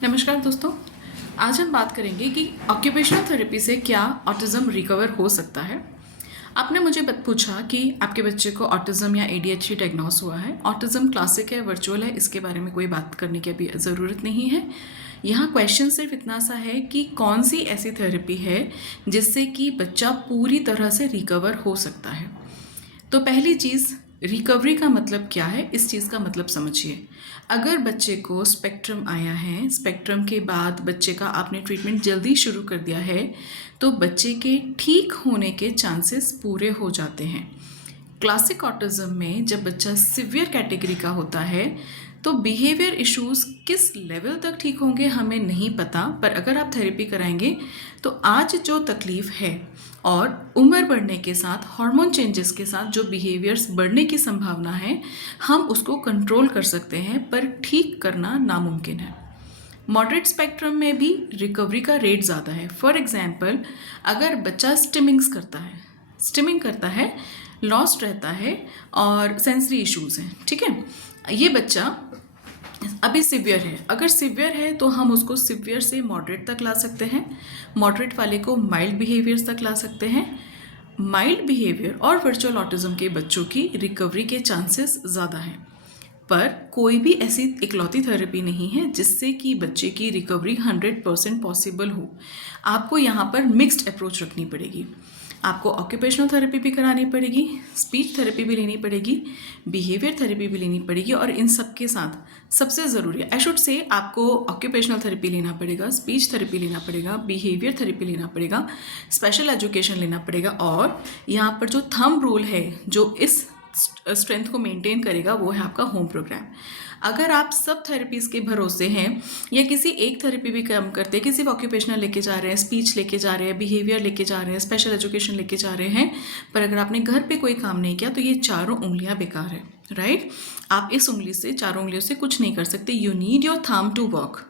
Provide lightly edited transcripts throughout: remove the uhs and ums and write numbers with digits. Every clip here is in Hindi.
नमस्कार दोस्तों। आज हम बात करेंगे कि ऑक्यूपेशनल थेरेपी से क्या ऑटिज्म रिकवर हो सकता है। आपने मुझे पूछा कि आपके बच्चे को ऑटिज्म या एडीएचडी डायग्नोस हुआ है। ऑटिज्म क्लासिक है, वर्चुअल है, इसके बारे में कोई बात करने की अभी ज़रूरत नहीं है। यहाँ क्वेश्चन सिर्फ इतना सा है कि कौन सी ऐसी थेरेपी है जिससे कि बच्चा पूरी तरह से रिकवर हो सकता है। तो पहली चीज़, रिकवरी का मतलब क्या है, इस चीज़ का मतलब समझिए। अगर बच्चे को स्पेक्ट्रम आया है, स्पेक्ट्रम के बाद बच्चे का आपने ट्रीटमेंट जल्दी शुरू कर दिया है, तो बच्चे के ठीक होने के चांसेस पूरे हो जाते हैं। क्लासिक ऑटिज्म में जब बच्चा सिवियर कैटेगरी का होता है तो बिहेवियर इश्यूज किस लेवल तक ठीक होंगे हमें नहीं पता, पर अगर आप थेरेपी कराएंगे तो आज जो तकलीफ है और उम्र बढ़ने के साथ, हार्मोन चेंजेस के साथ जो बिहेवियर्स बढ़ने की संभावना है, हम उसको कंट्रोल कर सकते हैं, पर ठीक करना नामुमकिन है। मॉडरेट स्पेक्ट्रम में भी रिकवरी का रेट ज़्यादा है। फॉर एग्जांपल, अगर बच्चा स्टिमिंग करता है, लॉस्ट रहता है और सेंसरी इश्यूज़ हैं, ठीक है, ये बच्चा अभी सिवियर है। अगर सिवियर है तो हम उसको सिवियर से मॉडरेट तक ला सकते हैं, मॉडरेट वाले को माइल्ड बिहेवियर्स तक ला सकते हैं। माइल्ड बिहेवियर और वर्चुअल ऑटिज्म के बच्चों की रिकवरी के चांसेस ज़्यादा हैं, पर कोई भी ऐसी इकलौती थेरेपी नहीं है जिससे कि बच्चे की रिकवरी 100% पॉसिबल हो। आपको यहाँ पर मिक्स्ड अप्रोच रखनी पड़ेगी। आपको ऑक्यूपेशनल थेरेपी भी करानी पड़ेगी, स्पीच थेरेपी भी लेनी पड़ेगी, बिहेवियर थेरेपी भी लेनी पड़ेगी, और इन सब के साथ सबसे ज़रूरी आई शुड से आपको ऑक्यूपेशनल थेरेपी लेना पड़ेगा, स्पीच थेरेपी लेना पड़ेगा, बिहेवियर थेरेपी लेना पड़ेगा, स्पेशल एजुकेशन लेना पड़ेगा, और यहाँ पर जो थंब रूल है जो इस स्ट्रेंथ को मेंटेन करेगा वो है आपका होम प्रोग्राम। अगर आप सब थेरेपीज़ के भरोसे हैं या किसी एक थेरेपी भी कम करते हैं, किसी ऑक्यूपेशनल लेके जा रहे हैं, स्पीच लेके जा रहे हैं, बिहेवियर लेके जा रहे हैं, स्पेशल एजुकेशन लेके जा रहे हैं, पर अगर आपने घर पे कोई काम नहीं किया तो ये चारों उंगलियां बेकार है, राइट। आप इस उंगली से, चारों उंगलियों से कुछ नहीं कर सकते। You need your thumb to work,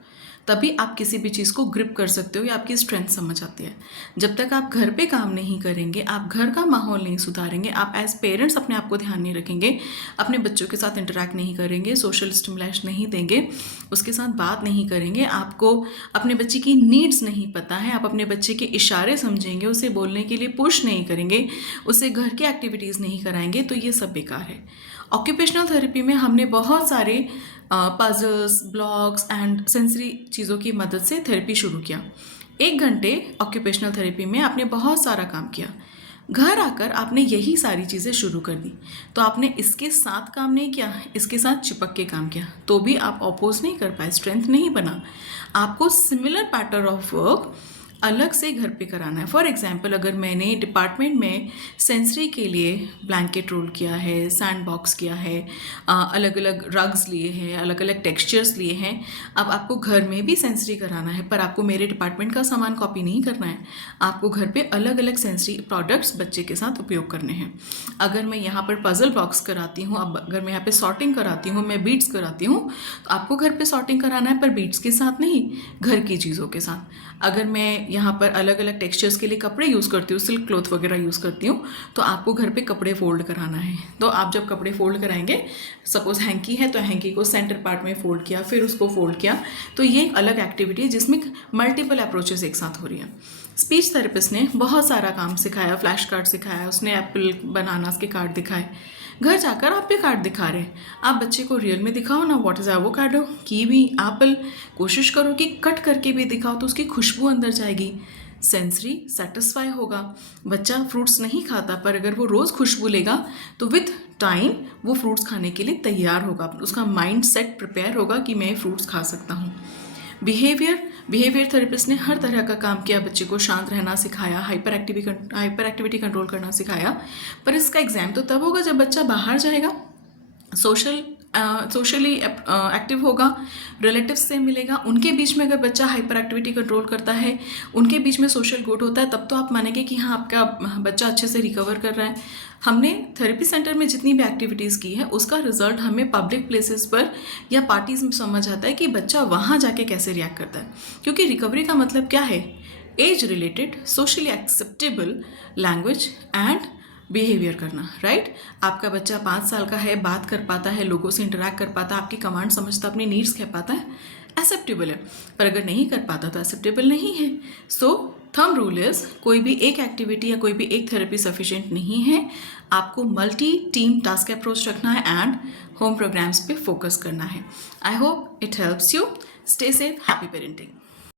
तभी आप किसी भी चीज़ को ग्रिप कर सकते हो या आपकी स्ट्रेंथ समझ आती है। जब तक आप घर पे काम नहीं करेंगे, आप घर का माहौल नहीं सुधारेंगे, आप एज पेरेंट्स अपने आप को ध्यान नहीं रखेंगे, अपने बच्चों के साथ इंटरेक्ट नहीं करेंगे, सोशल स्टिमुलेशन नहीं देंगे, उसके साथ बात नहीं करेंगे, आपको अपने बच्चे की नीड्स नहीं पता है, आप अपने बच्चे के इशारे समझेंगे, उसे बोलने के लिए पुश नहीं करेंगे, उसे घर की एक्टिविटीज़ नहीं कराएंगे, तो ये सब बेकार है। ऑक्यूपेशनल थेरेपी में हमने बहुत सारे पजल्स, ब्लॉक्स एंड सेंसरी चीज़ों की मदद से थेरेपी शुरू किया। 1 घंटे ऑक्यूपेशनल थेरेपी में आपने बहुत सारा काम किया। घर आकर आपने यही सारी चीज़ें शुरू कर दी, तो आपने इसके साथ काम नहीं किया, इसके साथ चिपक के काम किया, तो भी आप अपोज नहीं कर पाए, स्ट्रेंथ नहीं बना। आपको सिमिलर पैटर्न ऑफ वर्क अलग से घर पे कराना है। फॉर एग्जांपल, अगर मैंने डिपार्टमेंट में सेंसरी के लिए ब्लैंकेट रोल किया है, सैंड बॉक्स किया है, अलग अलग रग्स लिए हैं, अलग अलग टेक्सचर्स लिए हैं, अब आपको घर में भी सेंसरी कराना है, पर आपको मेरे डिपार्टमेंट का सामान कॉपी नहीं करना है, आपको घर पे अलग अलग सेंसरी प्रोडक्ट्स बच्चे के साथ उपयोग करने हैं। अगर मैं यहाँ पर पजल बॉक्स कराती हूँ, अब अगर मैं यहाँ पे सॉर्टिंग कराती हूँ, मैं बीट्स कराती हूँ, तो आपको घर पे सॉर्टिंग कराना है, पर बीट्स के साथ नहीं, घर की चीज़ों के साथ। अगर मैं यहाँ पर अलग अलग टेक्सचर्स के लिए कपड़े यूज़ करती हूँ, सिल्क क्लॉथ वगैरह यूज़ करती हूँ, तो आपको घर पे कपड़े फोल्ड कराना है। तो आप जब कपड़े फोल्ड कराएंगे, सपोज हैंकी है तो हैंकी को सेंटर पार्ट में फोल्ड किया, फिर उसको फोल्ड किया, तो ये एक अलग एक्टिविटी है जिसमें मल्टीपल अप्रोचेस एक साथ हो रही हैं। स्पीच थेरेपिस्ट ने बहुत सारा काम सिखाया, फ्लैश कार्ड सिखाया, उसने एप्पल बनानास के कार्ड दिखाए। घर जाकर आप भी कार्ड दिखा रहे हैं, आप बच्चे को रियल में दिखाओ ना, what is avocado, kiwi, Apple, कोशिश करो कि कट करके भी दिखाओ तो उसकी खुशबू अंदर जाएगी, सेंसरी सेटिस्फाई होगा। बच्चा फ्रूट्स नहीं खाता, पर अगर वो रोज़ खुशबू लेगा तो विथ टाइम वो फ्रूट्स खाने के लिए तैयार होगा, उसका माइंड सेट प्रिपेयर होगा कि मैं फ्रूट्स खा सकता हूँ। बिहेवियर थेरेपिस्ट ने हर तरह का काम किया, बच्चे को शांत रहना सिखाया, हाइपर एक्टिविटी कंट्रोल करना सिखाया, पर इसका एग्जाम तो तब होगा जब बच्चा बाहर जाएगा, सोशली एक्टिव होगा, रिलेटिव्स से मिलेगा, उनके बीच में अगर बच्चा हाइपर एक्टिविटी कंट्रोल करता है, उनके बीच में सोशल गुड होता है, तब तो आप मानेंगे कि हाँ आपका बच्चा अच्छे से रिकवर कर रहा है। हमने थेरेपी सेंटर में जितनी भी एक्टिविटीज़ की है उसका रिजल्ट हमें पब्लिक प्लेसेस पर या पार्टीज में समझ आता है कि बच्चा वहाँ जाके कैसे रिएक्ट करता है, क्योंकि रिकवरी का मतलब क्या है, age related, socially acceptable language and behaviour करना, राइट। आपका बच्चा 5 साल का है, बात कर पाता है, लोगों से इंटरेक्ट कर पाता है, आपकी कमांड समझता, अपनी नीड्स कह पाता है, एक्सेप्टेबल है। पर अगर नहीं कर पाता तो एक्सेप्टेबल नहीं है। सो थंब रूल इज, कोई भी एक एक्टिविटी या कोई भी एक थेरेपी सफिशिएंट नहीं है, आपको मल्टी टीम टास्क अप्रोच रखना है एंड होम प्रोग्राम्स पे फोकस करना है। I hope it helps you. Stay safe, happy parenting.